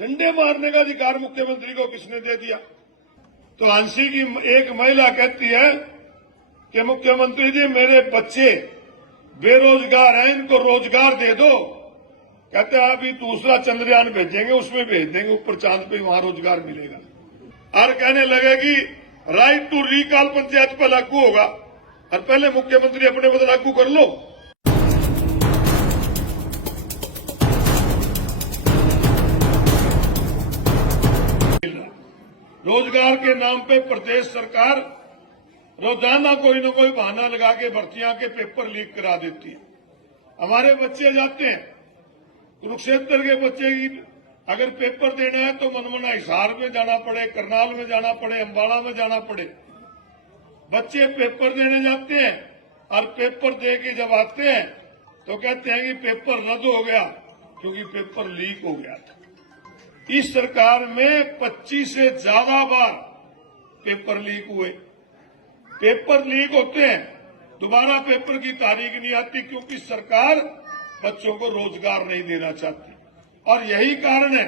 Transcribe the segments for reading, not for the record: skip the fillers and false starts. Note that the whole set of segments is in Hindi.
डंडे मारने का अधिकार मुख्यमंत्री को किसने दे दिया? तो आंसी की एक महिला कहती है कि मुख्यमंत्री जी मेरे बच्चे बेरोजगार हैं, इनको रोजगार दे दो। कहते हैं अभी दूसरा चंद्रयान भेजेंगे, उसमें भेज देंगे ऊपर चांद पे, वहां रोजगार मिलेगा। और कहने लगेगी राइट टू रिकॉल पंचायत पर लागू होगा, और पहले मुख्यमंत्री अपने पर लागू कर लो। रोजगार के नाम पे प्रदेश सरकार रोजाना कोई न कोई बहाना लगा के भर्तियां के पेपर लीक करा देती है। हमारे बच्चे जाते हैं, कुरुक्षेत्र के बच्चे की अगर पेपर देना है तो मनमना हिसार में जाना पड़े, करनाल में जाना पड़े, अम्बाड़ा में जाना पड़े। बच्चे पेपर देने जाते हैं और पेपर दे के जब आते हैं तो कहते हैं कि पेपर रद्द हो गया क्योंकि पेपर लीक हो गया था। इस सरकार में 25 से ज्यादा बार पेपर लीक हुए। पेपर लीक होते हैं, दोबारा पेपर की तारीख नहीं आती क्योंकि सरकार बच्चों को रोजगार नहीं देना चाहती। और यही कारण है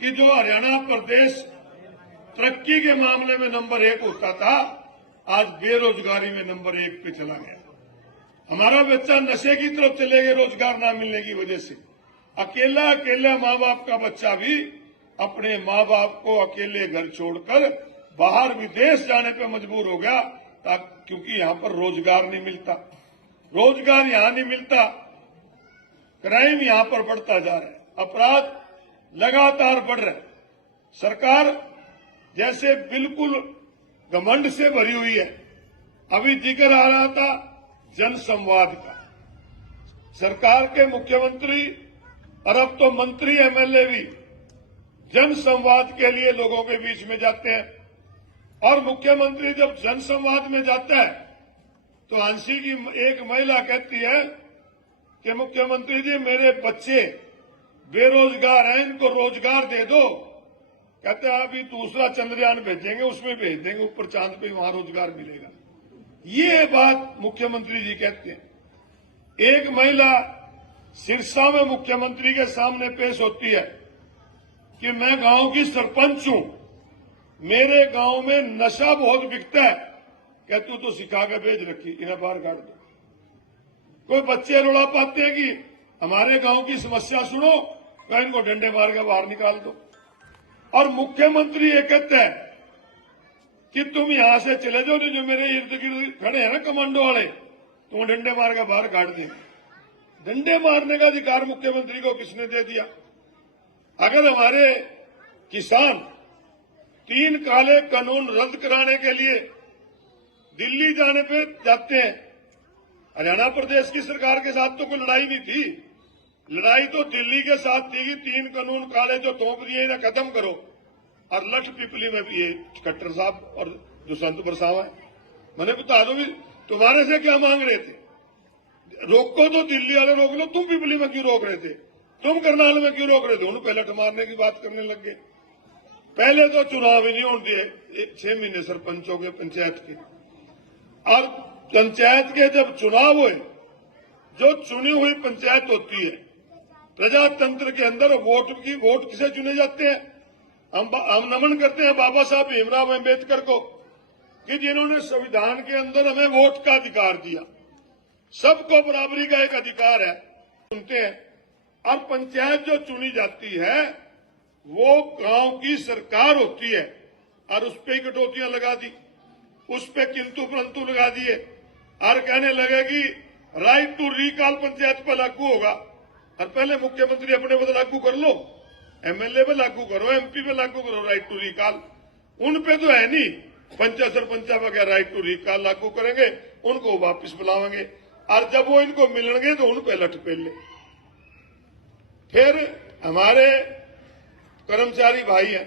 कि जो हरियाणा प्रदेश तरक्की के मामले में नंबर 1 होता था, आज बेरोजगारी में नंबर 1 पे चला गया। हमारा बच्चा नशे की तरफ चले गए रोजगार न मिलने की वजह से। अकेला माँ बाप का बच्चा भी अपने माँ बाप को अकेले घर छोड़कर बाहर विदेश जाने पे मजबूर हो गया, क्योंकि यहाँ पर रोजगार नहीं मिलता। रोजगार यहाँ नहीं मिलता, क्राइम यहाँ पर बढ़ता जा रहा है, अपराध लगातार बढ़ रहे। सरकार जैसे बिल्कुल घमंड से भरी हुई है। अभी जिक्र आ रहा था जनसंवाद का। सरकार के मुख्यमंत्री और अब तो मंत्री एमएलए भी जनसंवाद के लिए लोगों के बीच में जाते हैं। और मुख्यमंत्री जब जनसंवाद में जाता है तो आंसी की एक महिला कहती है कि मुख्यमंत्री जी मेरे बच्चे बेरोजगार हैं, इनको रोजगार दे दो। कहते हैं अभी दूसरा चंद्रयान भेजेंगे, उसमें भेज देंगे ऊपर चांद पे, वहां रोजगार मिलेगा। ये बात मुख्यमंत्री जी कहते हैं। एक महिला सिरसा में मुख्यमंत्री के सामने पेश होती है कि मैं गांव की सरपंच हूं, मेरे गांव में नशा बहुत बिकता है। क्या तू तो सिखा के भेज रखी, इन्हें बाहर काट दो। कोई बच्चे रोड़ा पाते हैं कि हमारे गांव की समस्या सुनो, तो इनको डंडे मार के बाहर निकाल दो। और मुख्यमंत्री ये कहते हैं कि तुम यहां से चले जाओ, जो मेरे इर्द गिर्द खड़े हैं ना कमांडो वाले, तुम डंडे मार के बाहर काट देंगे। डंडे मारने का अधिकार मुख्यमंत्री को किसने दे दिया? अगर हमारे किसान 3 काले कानून रद्द कराने के लिए दिल्ली जाने पे जाते हैं, हरियाणा प्रदेश की सरकार के साथ तो कोई लड़ाई नहीं थी। लड़ाई तो दिल्ली के साथ थी कि 3 कानून काले जो थोप दिए इन्हें खत्म करो। और लठ पिपली में भी ये खट्टर साहब और जो संत बरसावा है, मैंने बता दो भी तुम्हारे से क्या मांग रहे थे? रोको तो दिल्ली वाले रोक लो, तुम पिपली में क्यों रोक रहे थे? तुम करनाल में क्यों रोक रहे थे? उन्होंने पहले लठ मारने की बात करने लग गए। पहले तो चुनाव ही नहीं होने दिए 6 महीने सरपंचों के, पंचायत के। और पंचायत के जब चुनाव हुए, जो चुनी हुई पंचायत होती है, प्रजातंत्र के अंदर वोट किसे चुने जाते हैं? हम नमन करते हैं बाबा साहब भीमराव अम्बेडकर को कि जिन्होंने संविधान के अंदर हमें वोट का अधिकार दिया। सबको बराबरी का एक अधिकार है, सुनते हैं। और पंचायत जो चुनी जाती है वो गांव की सरकार होती है, और उस पर कटौतियां लगा दी, उस पर किंतु परंतु लगा दिए, और कहने लगेगी राइट टू रिकॉल पंचायत पर लागू होगा, और पहले मुख्यमंत्री अपने पर लागू कर लो, एमएलए पे लागू करो, एमपी पे लागू करो राइट टू रिकॉल। उन पे तो है नहीं, पंचायत सरपंचा वगैरह राइट टू रिकॉल लागू करेंगे, उनको वापस बुलावेंगे, और जब वो इनको मिलेंगे तो उन पे लठ पेल ले। फिर हमारे कर्मचारी भाई हैं,